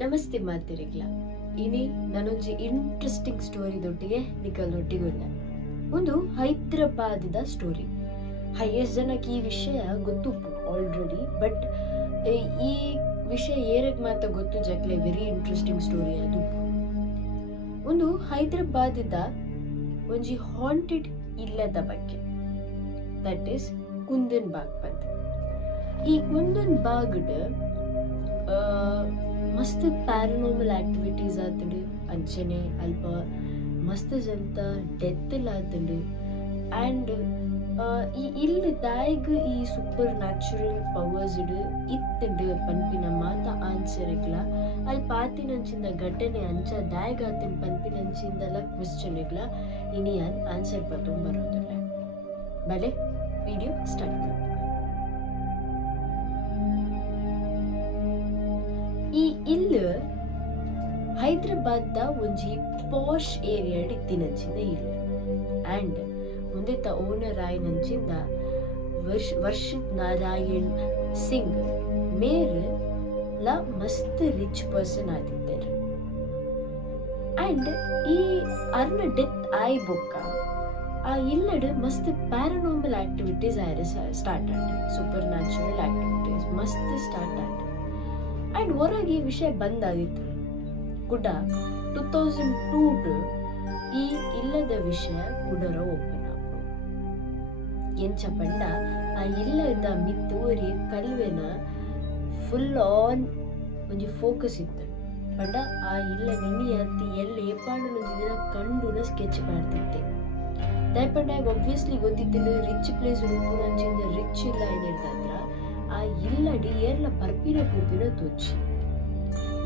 ನಮಸ್ತೆ ಮಾತಿರಿಗ್ಲ ಇನಿ ನಾನೊಂಜಿ interesting story ದೊಟ್ಟಿಗೆ ನಿಕಲ್ನೊಟ್ಟಿಗುಲ್ಲ ಒಂದು ಹೈದರಾಬಾದ ಸ್ಟೋರಿ. ಹೈಯೆಸ್ಟ್ ಜನಕ್ಕೆ ಈ ವಿಷಯ ಗೊತ್ತುಪ್ಪು ಆಲ್ರೆಡಿ, ಬಟ್ ಈ ವಿಷಯ ಏರಕ್ಕೆ ಮಾತ್ರ ಗೊತ್ತು ಜಕ್ಲೆ ವೆರಿ ಇಂಟ್ರೆಸ್ಟಿಂಗ್ ಸ್ಟೋರಿ. ಅದು ಒಂದು ಹೈದರಾಬಾದ ಒಂಜಿ ಹಾಂಟೆಡ್ ಇಲ್ಲದ ಬಗ್ಗೆ, ದಟ್ ಈಸ್ ಕುಂದನ್ ಬಾಗ್ ಬಂದ. ಈ ಕುಂದನ್ ಬಾಗ್ಡ್ ಮಸ್ತ್ ಪ್ಯಾರನಾರ್ಮಲ್ ಆಕ್ಟಿವಿಟೀಸ್ ಆತಂಡು, ಅಂಚನೆ ಅಲ್ಪ ಮಸ್ತ್ ಜಂತ ಡೆತ್ ಆತಂಡು. ಆ್ಯಂಡ್ ಈ ಇಲ್ಲಿ ದಾಯಿಗ್ ಈ ಸೂಪರ್ ನ್ಯಾಚುರಲ್ ಪವರ್ಸ್ ಇತ್ತಂಡು ಪನ್ಪಿನ ಮಾತ ಆನ್ಸರ್ ಇಗ್ಲ ಅಲ್ಲಿ ಪಾತಿನಂಚಿಂದ ಘಟನೆ ಅಂಚ ದಾಯಿಗ್ ಆತನ್ ಪನ್ಪಿನಂಚಿಂದಲ್ಲ ಕ್ವೆಶ್ಚನ್ ಇಗ್ಲ ಇನಿ ಆನ್ಸರ್ ಬರೋದಿಲ್ಲ. ಬಲೆ ವಿಡಿಯೋ ಸ್ಟಾರ್ಟ್ ಮಾಡಿ. ಈ ಇಲ್ಲ ಹೈದರಾಬಾದ್ ಒಂಜಿ ಪಾಶ್ ಏರಿಯಾ ಇತ್ತಿನಂಚಿಂದ ಇಲ್ಲ. ಆ್ಯಂಡ್ ಮುಂದೆ ಓನರ್ ಆಯ್ನಂಚಿಂದ ವರ್ಷಿತ್ ನಾರಾಯಣ್ ಸಿಂಗ್ ಮೇರ್ ಲ ಮಸ್ತ್ ರಿಚ್ ಪರ್ಸನ್ ಆದಿದ್ದಾರೆ. ಆ್ಯಂಡ್ ಈ ಅರ್ನ ಡೆತ್ ಆಯ್ ಬೊಕ್ಕ ಆ ಇಲ್ಲಡ್ ಮಸ್ತ್ ಪ್ಯಾರನಾರ್ಮಲ್ ಆಕ್ಟಿವಿಟೀಸ್ ಸ್ಟಾರ್ಟ್ ಆಟ, ಸೂಪರ್ ನ್ಯಾಚುರಲ್ ಆಕ್ಟಿವಿಟೀಸ್ ಮಸ್ತ್ ಸ್ಟಾರ್ಟ್ ಆಟ. ಆ್ಯಂಡ್ ಹೊರಗೆ ಈ ವಿಷಯ ಬಂದಾಗಿತ್ತು ಕೂಡ 2002 ಈ ಇಲ್ಲದ ವಿಷಯ ಕುಡರ ಓಪನ್ ಆಪು. ಎಂಚ ಪಂಡ ಆ ಇಲ್ಲದ ಮಿತ್ತೂರಿ ಕಲ್ವೆನ ಫುಲ್ ಆನ್ ಒಂಜಿ ಫೋಕಸ್ ಇತ್ತು. ಪಂಡ ಆ ಇಲ್ಲ ನಿನ್ನೆ ಅತ್ತಿ ಎಲ್ಲ ಏಪಾಂಡು ದಿನ ಕಂಡುನ ಸ್ಕೆಚ್ ಮಾಡ್ತಿದ್ದೆ. ದಯಪಂಡಾಗ ಒಬ್ವಿಯಸ್ಲಿ ಗೊತ್ತಿತ್ತು ರಿಚ್ ಪ್ಲೇಸ್ ಉಂಟು ರಿಚ್ ಇಲ್ಲ ಏನಿರ್ತಂದ್ರ ಆ ಇಲ್ಲಡಿ ಏರ್ಲ ಬರ್ಪಿನ ಪೂಪಿನ ತೋಚಿ.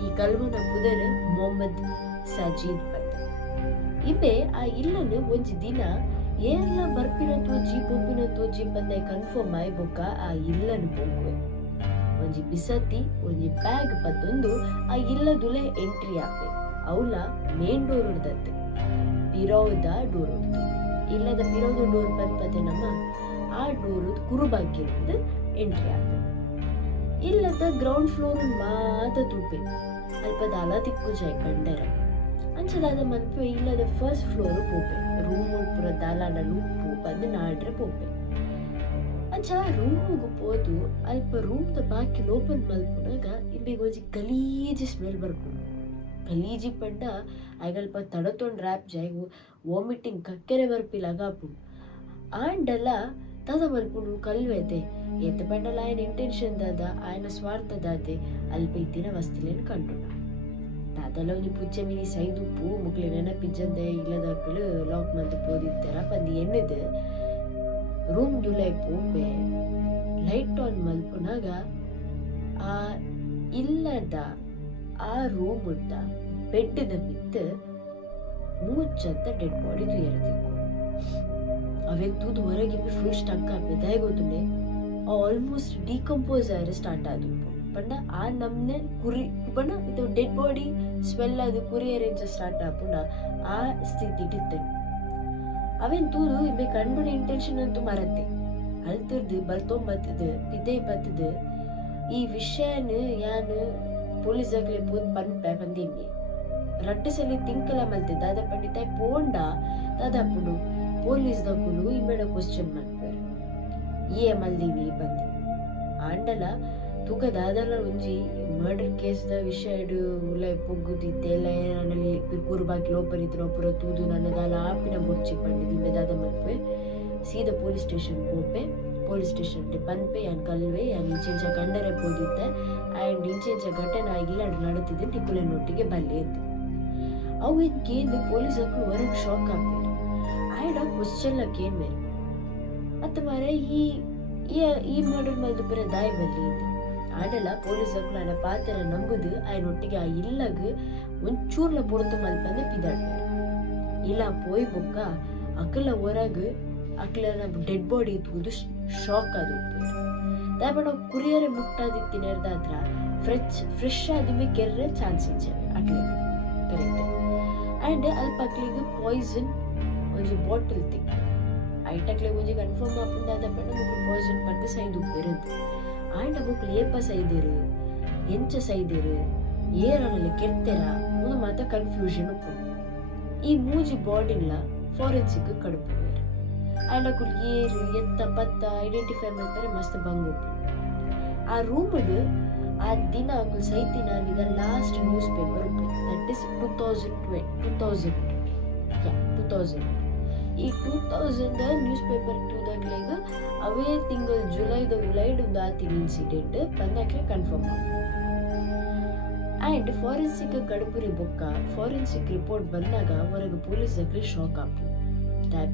ಈ ಕಲ್ವನ ಪುದರ್ ಮೊಹಮ್ಮದ್ ಸಜೀದ್ ಪತ್ ಇಬ್ಬೆ ಆ ಇಲ್ಲನು ಒಂಜಿ ದಿನ ಏರ್ಲ ಬರ್ಪಿನ ತೋಜಿ ಪೂಪಿನ ತೋಜಿ ಪಂದೆ ಕನ್ಫರ್ಮ್ ಆಯ್ಬೊಕ್ಕ ಆ ಇಲ್ಲನು ಪೋಗುವೆ. ಒಂಜಿ ಬಿಸತಿ ಒಂಜಿ ಬ್ಯಾಗ್ ಪತ್ತೊಂದು ಆ ಇಲ್ಲದುಲೆ ಎಂಟ್ರಿ ಆಪೆ. ಅವಳ ಮೇನ್ ಡೋರ್ ಉಡ್ದತ್ತೆ, ಪಿರೋದ ಡೋರ್ ಉಡ್ದು. ಇಲ್ಲದ ಪಿರೋದ ಡೋರ್ ಪತ್ತೆ ನಮ್ಮ ಆ ಡೋರ್ ಕುರುಬಾಗಿರೋದು ಎಂಟ್ರಿ ಆಪೆ. ಇಲ್ಲದ ಗ್ರೌಂಡ್ ಫ್ಲೋರ್ ಮಾತ ತೂಪೆ ಅಲ್ಪದ ಅಲ ತಿಕ್ಕು ಜಾಯ್ ಕಂಡರ ಅಂಚದಾದ ಮಲ್ಪೆ ಇಲ್ಲದ ಫಸ್ಟ್ ಫ್ಲೋರ್ ಪೋಪೆ. ರೂಮ್ ಪುರ ದಾಲಾಡ ಲೂಪು ಬಂದು ನಾಡ್ರೆ ಪೋಪೆ. ಅಂಚ ರೂಮ್ಗೆ ಪೋದು ಅಲ್ಪ ರೂಮ್ದ ಬಾಕಿ ಓಪನ್ ಮಲ್ಪುನಾಗ ಇಲ್ಲಿಗೆ ಒಂಜಿ ಗಲೀಜಿ ಸ್ಮೆಲ್ ಬರ್ಕೊಂಡು ಗಲೀಜಿ ಪಂಡ ಆಗಲ್ಪ ತಡತೊಂಡು ರ್ಯಾಪ್ ಜಾಯ್ ವಾಮಿಟಿಂಗ್ ಕಕ್ಕೆರೆ ಬರ್ಪಿಲಾಗಾಪು. ಆಂಡಲ್ಲ ತದ ಮಲ್ಪುನು ಕಲ್ವೆದೆ ಎತ್ತ ಪಂಡಲ ಆಯ್ನ ಇಂಟೆನ್ಷನ್ ದಾದ ಆಯ್ನ ಸ್ವಾರ್ಥದಾದೆ ಅಲ್ಪ ಇತ್ತಿನ ವಸ್ತಿಲೇನು ಕಂಡುಣ. ದಾದಲ ಒಂಜಿ ಪುಚ್ಚೆ ಮಿನಿ ಸೈದುಪ್ಪು ಮುಕ್ಲೆ ನೆನಪಿಜ್ಜಂದೆ ಇಲ್ಲದಾಕಲು ಲಾಕ್ ಮಂತ್ ಪೋದಿತ್ತರ ಪಂದಿ ಎನ್ನದು ರೂಮ್ ದುಲೈ ಪೋಪೆ ಲೈಟ್ ಆನ್ ಮಲ್ಪುನಾಗ ಆ ಇಲ್ಲದ ಆ ರೂಮ್ ಉಂಟ ಬೆಡ್ದ ಮಿತ್ ಮೂಚಂತ ಡೆಡ್ ಬಾಡಿ ತುಯರದಿಕ್ಕು. ಅವೆಂತೂದು ಹೊರಗೆ ಫುಲ್ ಸ್ಟಕ್ ಆಗ್ತದೆ ಗೊತ್ತುಂಡೆ ಆಲ್ಮೋಸ್ಟ್ ಡಿಕಂಪೋಸ್ ಆದ್ರೆ ಸ್ಟಾರ್ಟ್ ಆದು ಪಂಡ ಆ ನಮ್ನೆ ಕುರಿ ಪಂಡ ಇದು ಡೆಡ್ ಬಾಡಿ ಸ್ಮೆಲ್ ಅದು ಕುರಿ ಅರೇಂಜ್ ಸ್ಟಾರ್ಟ್ ಆಪುಂಡ ಆ ಸ್ಥಿತಿ ಇಟ್ಟಿತ್ತೆ. ಅವೆಂತೂದು ಇಬ್ಬೆ ಕಂಡುನ ಇಂಟೆನ್ಷನ್ ಅಂತೂ ಮರತ್ತೆ ಅಳ್ತಿರ್ದು ಬರ್ತೊಂಬತ್ತದು ಪಿದೆ ಬತ್ತದು ಈ ವಿಷಯನ ಯಾನು ಪೊಲೀಸ್ ಆಗ್ಲೇ ಪೋದ್ ಪನ್ಪೆ ಬಂದಿಂಗೆ ರಡ್ಡು ಸಲ ತಿಂಕಲ ಮಲ್ತಿದ್ದ ಅದ ಪಂಡಿತ ಪೋಂಡ ದಾದಾಪುಡು ಪೊಲೀಸ್ ದಕ್ಕುಲು ಇಮ್ಮೆಡ ಕ್ವಶನ್ ಮಾಡ್ತಾರೆ ಈ ಮಲ್ದಿನಿ ಬಂದು ಆಂಡಲ ತೂಕ ದಾದಲ ಒಂಜಿ ಮರ್ಡರ್ ಕೇಸ್ದ ವಿಷಯ ಉಲೈ ಪೊಗ್ಗುದಿತ್ತೆ ಎಲ್ಲ ಏನಲ್ಲಿ ಕುರುಬಾಕಿ ಲೋಪರಿದ್ರು ಪುರ ತೂದು ನನ್ನ ದಾಲ ಆಪಿನ ಬುರ್ಚಿ ಪಂಡಿದ್ ಇಮ್ಮೆ ದಾದ ಮಲ್ಪೆ ಸೀದಾ ಪೊಲೀಸ್ ಸ್ಟೇಷನ್ ಪೋಪೆ. ಪೊಲೀಸ್ ಸ್ಟೇಷನ್ ಪನ್ಪೆ ಯಾನ್ ಕಲ್ವೆ ಯಾನ್ ಇಂಚೆಂಚ ಕಂಡರೆ ಪೋದಿತ್ತೆ ಆ್ಯಂಡ್ ಇಂಚೆಂಚ ಘಟನೆ ಆಗಿಲ್ಲ ನಡುತ್ತಿದ್ದೆ ಟಿಪ್ಪುಲೆನೊಟ್ಟಿಗೆ ಬಲ್ಲೆ ಅಂತ ಅವು ಕೇಂದ್ರ ಪೊಲೀಸ್ ಹಾಕೊಂಡು ಹೊರಗೆ ಶಾಕ್ ಆಗ್ತಾರೆ. ಆಯ್ಡ ಕ್ವಶನ್ ಕೇನ್ ಮೇಲೆ ಅಥವಾ ಈ ಮರ್ಡರ್ ಮಲ್ದು ಬರ ದಾಯಿ ಬಲ್ಲಿ ಇದೆ ಆಡಲ್ಲ ಪೊಲೀಸ್ ಹಾಕೊಂಡು ಅನ್ನ ಪಾತ್ರ ನಂಬುದು ಆಯ್ನೊಟ್ಟಿಗೆ ಆ ಇಲ್ಲಗ ಒಂಚೂರ್ಲ ಪೊರ್ತು ಮಲ್ಪಂದೆ ಪಿದಾಡ್ತಾರೆ. ಇಲ್ಲ ಪೋಯ್ ಬೊಕ್ಕ ಅಕ್ಕಲ ಹೊರಗೆ ಅಕ್ಲನ ಡೆಡ್ ಬಾಡಿ ಇತ್ಕೊಂಡು ಶಾಕ್ ಅದು ದಾಯಪಡ ಕುರಿಯರೆ ಮುಟ್ಟಾದಿತ್ತಿನೇರ್ದಾದ್ರ ಫ್ರೆಶ್ ಆದಿಮೆ ಕೆರ್ರೆ ಚಾನ್ಸ್ ಇಚ್ಚಾವೆ ಅಕ್ಲೆ ಕರೆಕ್ಟ್. ಆ್ಯಂಡ್ ಅಲ್ಪ ಅಕ್ಲಿಗೆ ಪಾಯ್ಸನ್ ಒಂಜಿ ಬಾಟಲ್ ತಿಕ್ ಐಟಕ್ಲೆ ಒಂಜಿ ಕನ್ಫರ್ಮ್ ಆಪುಂದಾದ ಪಂಡ ಮುಕ್ಳು ಪಾಯ್ಸನ್ ಪಂಡ ಸೈದು ಉಪ್ಪಿರಂದು ಆಂಡ ಮುಕ್ಳು ಏಪ ಸೈದೇರು ಎಂಚ ಸೈದೇರು ಏರನಲ್ಲಿ ಕೆತ್ತೆರ ಒಂದು ಮಾತ ಕನ್ಫ್ಯೂಷನ್ ಉಪ್ಪು. ಈ ಮೂಜಿ ಬಾಡಿಲ್ಲ ಫಾರೆನ್ಸಿಕ್ ಕಡುಪು ಆ್ಯಂಡ್ ಅಕುಲ್ ಏರು ಎತ್ತ ಪತ್ತ ಐಡೆಂಟಿಫೈ ಮಾಡ್ತಾರೆ ಮಸ್ತ್ ಬಂಗ್ ಉಪ್ಪು. ಆ ರೂಮಡ್ ಆ ದಿನ ಅಕುಲ್ ಸೈತಿನ ನಿದ ಲಾಸ್ಟ್ ನ್ಯೂಸ್ ಪೇಪರ್ ಉಪ್ಪು. ದಟ್ ಇಸ್ 2000 ಈ 2000 ನ್ಯೂಸ್ ಪೇಪರ್ ತೂದಾಗ್ಲೇಗ ಅವೇ ತಿಂಗಳು ಜುಲೈದ ಉಲೈಡ್ ಒಂದು ಆತಿನ ಇನ್ಸಿಡೆಂಟ್ ಬಂದಾಗ್ಲೇ ಕನ್ಫರ್ಮ್ ಆಗ. ಆ್ಯಂಡ್ ಫಾರೆನ್ಸಿಕ್ ಕಡುಪುರಿ ಬೊಕ್ಕ ಫಾರೆನ್ಸಿಕ್ ರಿಪೋರ್ಟ್ ಬಂದಾಗ ಹೊರಗೆ ಪೊಲೀಸಕ್ಕೆ ಶಾಕ್ ಆಪು.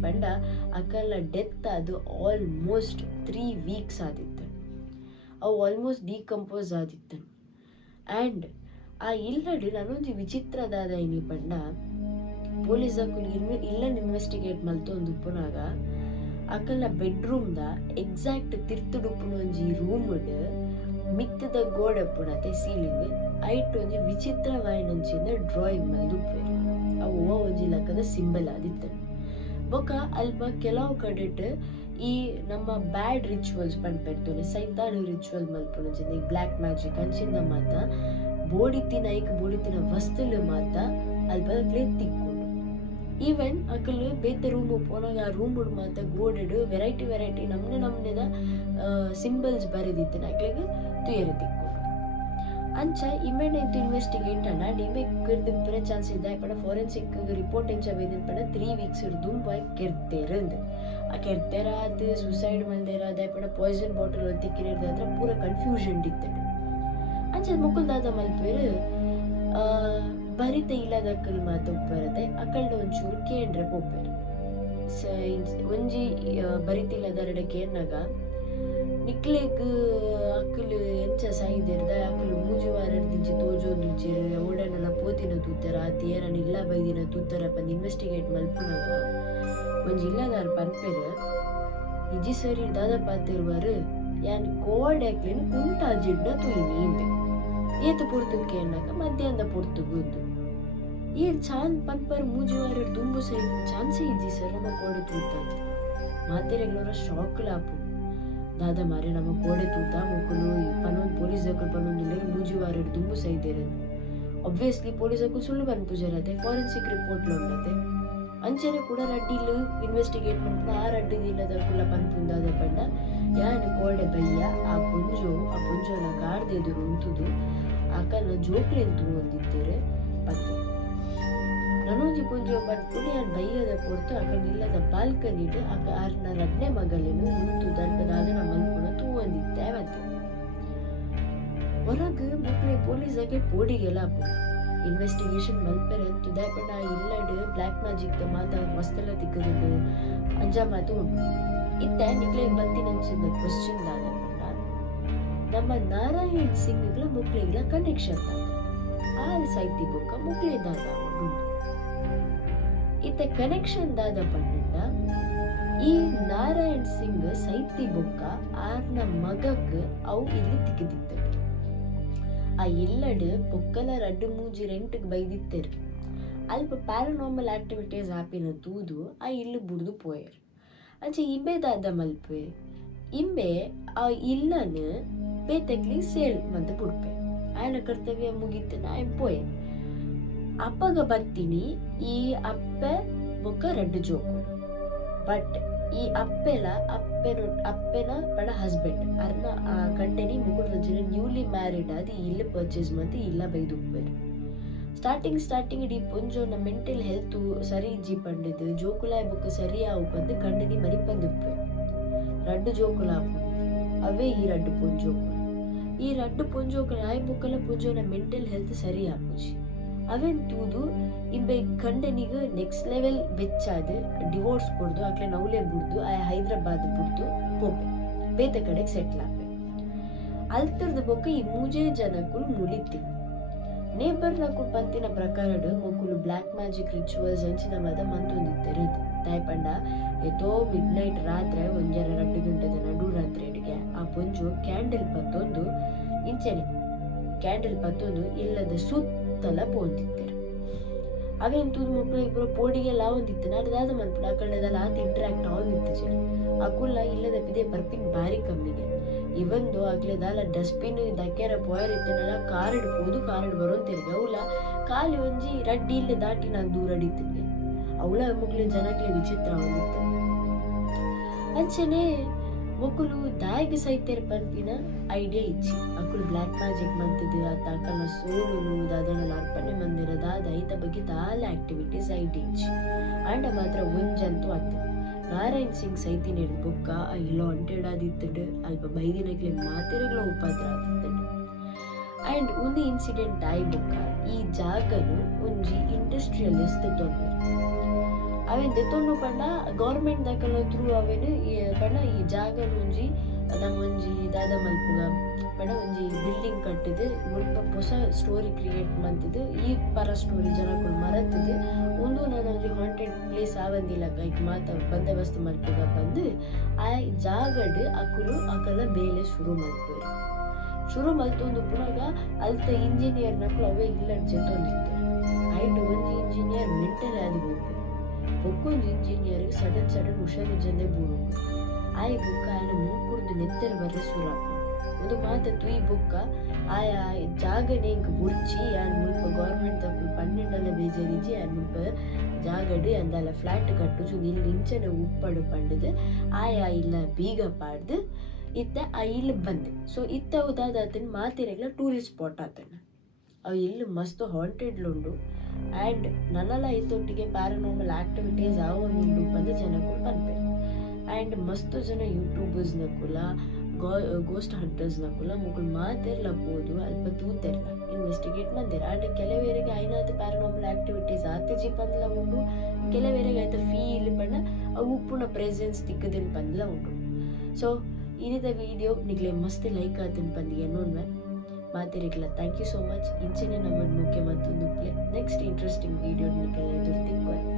ಪಂಡ ಅಕಲ್ಲ ಡೆತ್ ಅದು ಆಲ್ಮೋಸ್ಟ್ 3 ವೀಕ್ಸ್ ಆದಿತ್ತು. ಅವು ಆಲ್ಮೋಸ್ಟ್ ಡಿಕಂಪೋಸ್ ಆದಿತ್ತು. ಆ್ಯಂಡ್ ಆ ಇಲ್ಲಡ್ ನಾನೊಂದು ವಿಚಿತ್ರದಾದ ಏನಿ ಪಂಡ ಪೊಲೀಸ್ ಇಲ್ಲನ್ ಇನ್ವೆಸ್ಟಿಗೇಟ್ ಮಲ್ತು ಒಂದು ಉಪ್ಪುನಾಗ ಅಕಲ್ನ ಬೆಡ್ರೂಮ್ದ ಎಕ್ಸಾಕ್ಟ್ ತಿರ್ತುಡುಪ್ಪುನ ಒಂಜಿ ರೂಮ್ಡ್ ಮಿತ್ತದ ಗೋಡೆ ಪುಣತೆ ಸೀಲಿಂಗ್ ಐಟ್ ಒಂಜಿ ವಿಚಿತ್ರವಾಯಿನಂಚಿಂದ ಡ್ರಾಯಿಂಗ್ ಮಲ್ದುಪ್ಪೇರು. ಅವು ಒಂಜಿ ಲಕ್ಕದ ಸಿಂಬಲ್ ಆದಿತ್ತು. ಬೊಕ್ಕ ಅಲ್ಪ ಕೆಲವು ಕಡೆಟ್ ಈ ನಮ್ಮ ಬ್ಯಾಡ್ ರಿಚುವಲ್ಸ್ ಪಂಡ್ಪೆರ್ತೋನೆ ಸೈತಾನ್ ರಿಚುವಲ್ ಮಲ್ಪುಣಂಚಿಂದ ಬ್ಲ್ಯಾಕ್ ಮ್ಯಾಜಿಕ್ ಅಂಚಿಂದ ಮಾತ ಬೋಡಿತಿನ ವಸ್ತುಲು ಮಾತ ಅಲ್ಪ ತಿಕ್ಕೊಂಡು ಈವನ್ ಅಕಲ್ ಬೇತೆ ರೂಮ್ ಪೋನಾಗ ಆ ರೂಮ್ ಮಾತ ಗೋಡೆಡ್ ವೆರೈಟಿ ನಮ್ನೆದ ಸಿಂಬಲ್ಸ್ ಬರೆದಿತ್ತು ಅಕ್ಲೆಗ್ ತುಯರೆ ತಿಕ್ಕೊಂಡು ಅಂಚ ಇಮ್ಮಿಡಿಯೇಟ್ ಇನ್ವೆಸ್ಟಿಗೇಟ್ ಅಣ್ಣ ಡಿಮೆ ಕಿರ್ದಿಪ್ಪರೆ ಚಾನ್ಸ್ ಇದೆ ಪಡ ಫಾರೆನ್ಸಿಕ್ ರಿಪೋರ್ಟ್ ಎಂಚ ಬೇದಿನ ಪಡ 3 ವೀಕ್ಸ್ ಇರ್ದು ಬಾಯ್ ಕೆರ್ತೆರಂದು ಆ ಕೆರ್ತೆರ ಅದು ಸುಸೈಡ್ ಮಲ್ದೇರ ಅದೇ ಪಡ ಪಾಯ್ಸನ್ ಬಾಟಲ್ ತಿಕ್ಕಿರಿರ್ದ ಹತ್ರ ಪೂರ ಕನ್ಫ್ಯೂಷನ್ ಇತ್ತು. ಅಂಚ ಮುಕ್ಕಲ್ದಾದ ಮಲ್ಪೇರು ಬರಿತ ಇಲ್ಲದಕ್ಕಲ್ ಮಾತು ಉಪ್ಪರದೆ ಅಕಲ್ಡ ಒಂಚೂರು ಕೇಂದ್ರ ಪೋಪೇರು ಒಂಜಿ ಬರಿತಿಲ್ಲದರಡ ಕೇರ್ನಾಗ ನಿಕ್ಲೆಗ್ ಅಕ್ಕಲು ಎಂಚ ಸಾಯ್ದಿರ್ದ ಅಕ್ಕಲು ಮೂಜುವಾರರ್ದಿಂಚಿ ತೋಜೋಂದಿಜ್ಜಿರು ಓಡನೆಲ್ಲ ಪೋತಿನ ತೂತರ ತೇರನ ಇಲ್ಲ ಬೈದಿನ ತೂತರ ಬಂದು ಇನ್ವೆಸ್ಟಿಗೇಟ್ ಮಲ್ಪುನಾಗ ಒಂಜಿ ಇಲ್ಲದಾರ ಪನ್ಪೇರು ಇಜಿ ಸರಿ ದಾದ ಪಾತಿರುವರು ಯಾನ್ ಕೋಡ್ ಹಾಕ್ಲಿನ ಕುಂಟಾಜಿಡ್ನ ತುಯಿನಿ ಇಂದೆ ಏತ ಪೊರ್ತು ಕೇಳಾಗ ಮಧ್ಯಾಹ್ನದ ಪೊರ್ತು ಗೊತ್ತು ಏನ್ ಚಾನ್ ಪನ್ಪರ್ ಮೂಜುವಾರ ದುಂಬು ಸೈ ಚಾನ್ಸೇ ಇಜ್ಜಿ ಸರ್ ನಮ್ಮ ಕೋಡೆ ತೂತಾದ ಮಾತೆರೆಗ್ಲೋರ ಶಾಕ್ ಲಾಪು ದಾದ ಮಾರೆ ನಮ್ಮ ಕೋಡೆ ತೂತ ಮುಕ್ಕಲು ಪನ್ನೊಂದು ಪೊಲೀಸ್ ಹಾಕಲು ಪನ್ನೊಂದು ಮೂಜುವಾರ ದುಂಬು ಸೈದೇರದು. ಒಬ್ವಿಯಸ್ಲಿ ಪೊಲೀಸ್ ಹಾಕಲು ಸುಳ್ಳು ಪನ್ಪುಜರತೆ ಫಾರೆನ್ಸಿಕ್ ರಿಪೋರ್ಟ್ ಉಂಟತೆ ಅಂಚನೆ ಕೂಡ ರಡ್ಡಿಲು ಇನ್ವೆಸ್ಟಿಗೇಟ್ ಮಾಡ್ಕೊಂಡು ಆ ರಡ್ಡಿದ ಇಲ್ಲದ ಕುಲ್ಲ ಪನ್ಪುಂದಾದ ಪಂಡ ಯಾನು ಕೋಡೆ ಬಯ್ಯ ಆ ಪುಂಜೋನ ಕಾಡ್ದೆದು ಉಂಟುದು ಆಕನ ಜೋಕ್ಲೆಂತು ಹೊಂದಿದ್ದೇರೆ ಪತ್ತೆ ನನೊಂಜಿ ಪುಂಜೋ ಪನ್ಪುಡು ಯಾನ್ ಬಯ್ಯದ ಪೊರ್ತು ಆಕನ ಇಲ್ಲದ ಬಾಲ್ಕನಿಡ್ ಆಕ ಆರ್ನ ರಡ್ನೆ ಮಗಲೇನು ಉಂಟು ದರ್ಪದಾದ ಮಲ್ಪುನ ತೂವಂದಿತ್ತೆ ಮತ್ತೆ ಹೊರಗೆ ಮಕ್ಕಳು ಪೊಲೀಸಾಗೆ ಪೋಡಿಗೆಲ್ಲ ಇನ್ವೆಸ್ಟಿಗೇಷನ್ ಮಲ್ಪೆರೆ ತುದಾಪಂಡ ಇಲ್ಲಡ್ ಬ್ಲ್ಯಾಕ್ ಮ್ಯಾಜಿಕ್ ಮಾತ ಮಸ್ತೆಲ್ಲ ತಿಕ್ಕದು ಅಂಜ ಮಾತು ಉಂಟು. ಇತ್ತ ನಿಕ್ಲೆಗ್ ಬತ್ತಿನಂಚಿದ ಕ್ವಶನ್ ದಾದ ನಮ್ಮ ನಾರಾಯಣ್ ಸಿಂಗ್ಗಳ ಮಕ್ಕಳಿಗೆಲ್ಲ ಕನೆಕ್ಷನ್ ದಾದ ಸಾಹಿತ್ಯ ಬುಕ್ಕ ಮಕ್ಕಳೇ ದಾದ ಉಂಟು. ಇತ್ತ ಕನೆಕ್ಷನ್ ದಾದ ಪಂಡ ಈ ನಾರಾಯಣ್ ಸಿಂಗ್ ಸಾಹಿತ್ಯ ಬುಕ್ಕ ಆರ್ನ ಮಗಕ್ ಅವು ಇಲ್ಲಿ ತಿಕ್ಕಿದಿತ್ತು. ಆ ಎಲ್ಲಡ್ ಪೊಕ್ಕಲ ರಡ್ಡು ಮೂಜಿ ರೆಂಟ್ಗೆ ಬೈದಿತ್ತೇರು ಅಲ್ಪ ಪ್ಯಾರನಾರ್ಮಲ್ ಆಕ್ಟಿವಿಟೀಸ್ ಆಪಿನ ತೂದು ಆ ಇಲ್ಲು ಬುಡ್ದು ಪೋಯರ್. ಅಂಚೆ ಇಂಬೆದಾದ ಮಲ್ಪೆ ಇಂಬೆ ಆ ಇಲ್ಲನ ಬೇತಕ್ಲಿ ಸೇಲ್ ಮಂತ ಬುಡ್ಪೆ ಆಯನ ಕರ್ತವ್ಯ ಮುಗಿತು ನಾ ಪೋಯೆ ಅಪ್ಪಗ ಬರ್ತೀನಿ. ಈ ಅಪ್ಪೆ ಬೊಕ್ಕ ರಡ್ಡು ಜೋಕು ಬಟ್ ಈ ಅಪ್ಪೆನ ಪಡ ಹಸ್ಬೆಂಡ್ ಅರ್ನ ಆ ಕಂಟೆನಿ ಮುಗುಡ್ ರಜನ ನ್ಯೂಲಿ ಮ್ಯಾರಿಡ್ ಆದ ಇಲ್ಲ ಪರ್ಚೇಸ್ ಮತ್ತೆ ಇಲ್ಲ ಬೈದುಪ್ಪೇರು. ಸ್ಟಾರ್ಟಿಂಗ್ ಡಿ ಪೊಂಜೋನ ಮೆಂಟಲ್ ಹೆಲ್ತ್ ಸರಿ ಇಜ್ಜಿ ಪಂಡಿದ್ ಜೋಕುಲಾಯ್ ಬುಕ್ ಸರಿ ಆವು ಪಂದು ಕಂಡನಿ ಮನಿ ಪಂದುಪ್ಪೆ ರಡ್ಡು ಜೋಕುಲಾಪು ಅವೇ ಈ ರಡ್ಡು ಪೊಂಜೋಕುಲ ಆಯ್ ಬುಕ್ಕಲ ಪೊಂಜೋನ ಮೆಂಟಲ್ ಹೆಲ್ತ್ ಸರಿ ಆಪುಜಿ ಅವೆನ್ ತೂದು ಇಂಬೆ ಕಂಡನಿಗ ನೆಕ್ಸ್ಟ್ ಲೆವೆಲ್ ಬೆಚ್ಚಾದ ಡಿವೋರ್ಸ್ ಕೊಡ್ದು ಆಕ್ಲೆ ನೌಲೆ ಬುಡ್ದು ಆ ಹೈದ್ರಾಬಾದ್ ಬುಡ್ದು ಪೋಪೆ ಬೇತೆ ಕಡೆಗೆ ಸೆಟ್ಲ್ ಆಪೆ. ಅಲ್ತರ್ದ ಬೊಕ್ಕ ಈ ಮೂಜೆ ಜನಕ್ಕೂ ಮುಳಿತಿ ನೇಬರ್ ನಕುಲ್ ಪಂತಿನ ಪ್ರಕಾರಡು ಮೊಕ್ಕುಲು ಬ್ಲ್ಯಾಕ್ ಮ್ಯಾಜಿಕ್ ರಿಚುವಲ್ಸ್ ಅಂಚಿನ ಮದ ಮಂತೊಂದಿತ್ತೆರದು ತಾಯ್ಪಂಡ ಎತೋ ಮಿಡ್ ನೈಟ್ ರಾತ್ರಿ 1-2 ಗಂಟೆದ ನಡು ರಾತ್ರಿ ಅಡಿಗೆ ಆ ಪೊಂಜು ಕ್ಯಾಂಡಲ್ ಪತ್ತೊಂದು ಇಲ್ಲದ ಸುತ್ತಲ ಪೋಂದಿತ್ತೇರು ಅವೇನ್ ತೂದು ಮಕ್ಕಳು ಇಬ್ಬರು ಪೋಡಿಗೆಲ್ಲ ಒಂದಿತ್ತು ನಾಡ್ದಾದ ಮನ್ಪುಡ ಆ ಕಡೆದಲ್ಲ ಆತ ಇಂಟ್ರಾಕ್ಟ್ ಆವಂದಿತ್ತು ಜನ ಆ ಕುಲ್ಲ ಇಲ್ಲದ ಪಿದೆ ಬರ್ಪಿನ್ ಬಾರಿ ಕಮ್ಮಿಗೆ ಇವಂದು ಆಗ್ಲೇದಲ್ಲ ಡಸ್ಟ್ಬಿನ್ ದಕ್ಕೆರ ಪೋಯರ್ ಇತ್ತನಲ್ಲ ಕಾರಿಡ್ ಹೋದು ಕಾರಿಡ್ ಬರೋಂತಿರ್ಗೆ ಅವಳ ಖಾಲಿ ಒಂಜಿ ರಡ್ಡಿ ಇಲ್ಲಿ ದಾಟಿ ನಾನು ದೂರ ಅಡಿತಿದ್ದೆ ಅವಳ ಮುಗ್ಲಿ ಜನಕ್ಕೆ ವಿಚಿತ್ರ ಆಗಿತ್ತು ಅಂಚನೆ ಮಕ್ಕಳು ದಾಯಿಗೆ ಸೈತೇರ್ ಪಂಪಿನ ಐಡಿಯಾ ಇಚ್ಚಿ ಅಕ್ಕಳು ಬ್ಲ್ಯಾಕ್ ಮ್ಯಾಜಿಕ್ ಮಂತಿದ್ದು ಆತ ಅಕ್ಕನ ಸೋಲು ಅದನ್ನ ಅರ್ಪಣೆ ಮಂದಿರದ ದೈತ ಬಗ್ಗೆ ದಾಲ ಆಕ್ಟಿವಿಟೀಸ್ ಐಡಿಯಾ ಇಚ್ಚಿ ಆಂಡ ಮಾತ್ರ ಒಂಜಂತೂ ಆತು ನಾರಾಯಣ್ ಸಿಂಗ್ ಸೈತಿನ ಬುಕ್ಕ ಇಲ್ಲೋ ಅಂಟೆಡಾದಿತ್ತಂಡು ಅಲ್ಪ ಬೈದಿನಕ್ಲೆ ಮಾತಿರಗ್ಲ ಉಪದ್ರ ಆದಿತ್ತಂಡು ಆ್ಯಂಡ್ ಒಂದು ಇನ್ಸಿಡೆಂಟ್ ಆಯ್ ಬುಕ್ಕ ಈ ಜಾಗನು ಒಂಜಿ ಇಂಡಸ್ಟ್ರಿಯಲಿಸ್ಟ್ ತೊಂದರೆ ಅವೇನು ತೆತ್ತೊಂಡು ಪಂಡ ಗೌರ್ಮೆಂಟ್ ದಾಖಲ ಥ್ರೂ ಅವೇನು ಪಂಡ ಈ ಜಾಗನು ಒಂಜಿ ನಮ್ಮೊಂಜಿ ದಾದ ಮಲ್ಪುಗ ಪಂಡ ಒಂಜಿ ಬಿಲ್ಡಿಂಗ್ ಕಟ್ಟಿದ್ದು ಮುಲ್ಪ ಹೊಸ ಸ್ಟೋರಿ ಕ್ರಿಯೇಟ್ ಮಂತಿದ್ದು ಈ ಪರ ಸ್ಟೋರಿ ಜನಗಳು ಮರತ್ತಿದ್ದು ಒಂದು ನಾನು ಒಂಜಿ ಹಾಂಟೆಡ್ ಪ್ಲೇಸ್ ಆವಂದಿಲ್ಲ ಕೈಕ್ ಮಾತ ಬಂದೋಬಸ್ತ್ ಮಲ್ಪುಗ ಬಂದು ಆ ಜಾಗಡ್ ಅಕಲ ಬೇಲೆ ಶುರು ಮಲ್ತೊಂದು ಪುನಗ ಅಲ್ತ ಇಂಜಿನಿಯರ್ ನಕ್ಲು ಅವೇ ಇಲ್ಲ ಜೆತ್ತೊಂದಿತ್ತು ಆಯ್ತು ಒಂಜಿ ಇಂಜಿನಿಯರ್ ಮೆಂಟಲ್ ಆದಿ ಹೋಗ್ಬೇಕು ಒಕ್ಕೊಂದು ಇಂಜಿನಿಯರ್ಗೆ ಸಡನ್ ಹುಷಾರಿಜ್ಜಂದೇ ಬೂಡು ಆಯ್ ಬುಕ್ಕ ಆಯ್ನ ಮೂಕುರ್ದು ನೆತ್ತರು ಬರ್ರೆ ಸುರಾಪು ಒಂದು ಮಾತತ್ತು ಈ ಬುಕ್ಕ ಆಯಾ ಜಾಗನೇ ಇಂಕ ಬುಡ್ಚಿ ಆ್ಯಂಡ್ ಮುಲ್ಪ ಗೌರ್ಮೆಂಟ್ ತಪ್ಪು ಪನ್ನೆಂಡಲ್ಲ ಬೇಜಾರಿಜಿ ಆ್ಯಂಡ್ ಮುಲ್ಪ ಜಾಗಡು ಅಂದಲ್ಲ ಫ್ಲಾಟ್ ಕಟ್ಟು ಚು ಇಲ್ಲಿ ಇಂಚನೆ ಉಪ್ಪಡು ಪಂಡದು ಆಯಾ ಇಲ್ಲ ಬೀಗ ಪಾಡ್ದು ಇತ್ತ ಆ ಇಲ್ಲಿ ಬಂದೆ ಸೊ ಇತ್ತ ಉದಾದತನ ಮಾತಿರಗ್ಲ ಟೂರಿಸ್ಟ್ ಸ್ಪಾಟ್ ಆತನ ಅವು ಇಲ್ಲಿ ಮಸ್ತ್ ಹಾಂಟೆಡ್ಲುಂಡು ಆ್ಯಂಡ್ ನನ್ನಲ್ಲ ಇತ್ತೊಟ್ಟಿಗೆ ಪ್ಯಾರನಾರ್ಮಲ್ ಆಕ್ಟಿವಿಟೀಸ್ ಆವೊಂದುಂಡು ಬಂದು ಜನಗಳು ಪನ್ಪೆ ಆ್ಯಂಡ್ ಮಸ್ತ್ ಜನ ಯೂಟ್ಯೂಬರ್ಸ್ನಕುಲ ಗೋಸ್ಟ್ ಹಂಟರ್ಸ್ನಕುಲ ಮುಗುಳು ಮಾತಿರ್ಲಬೋದು ಅಲ್ಪ ತೂತೆರ್ಲ ಇನ್ವೆಸ್ಟಿಗೇಟ್ ಮಂದಿರ ಆ್ಯಂಡ್ ಕೆಲವೇರಿಗೆ ಐನಾದ ಪ್ಯಾರನಾರ್ಮಲ್ ಆಕ್ಟಿವಿಟೀಸ್ ಆತಿಜಿ ಪಂದ್ಲ ಉಂಡು ಕೆಲವೇರಿಗೆ ಆಯ್ತು ಫೀಲ್ ಪಂಡ ಅವು ಪುನಃ ಪ್ರೆಸೆನ್ಸ್ ತಿಕ್ಕದಿನ ಪಂದ್ಲ ಉಂಡು ಸೊ ಇನಿದ ವಿಡಿಯೋ ನಿಗ್ಲೆ ಮಸ್ತ್ ಲೈಕ್ ಆತನ ಪಂದಿಗೆ ನೋಡ್ವೆ ಮಾತಿರಿಗ್ಲ ಥ್ಯಾಂಕ್ ಯು ಸೋ ಮಚ್ ಇಂಚನೆ ನಮ್ಮ ಮುಖ್ಯ ಮತ್ತೊಂದು ನೆಕ್ಸ್ಟ್ ಇಂಟ್ರೆಸ್ಟಿಂಗ್ ವಿಡಿಯೋ ನಿಗ್ಲೆಲ್ಲ ಎದುರು ತಿಕ್ಕೋಣ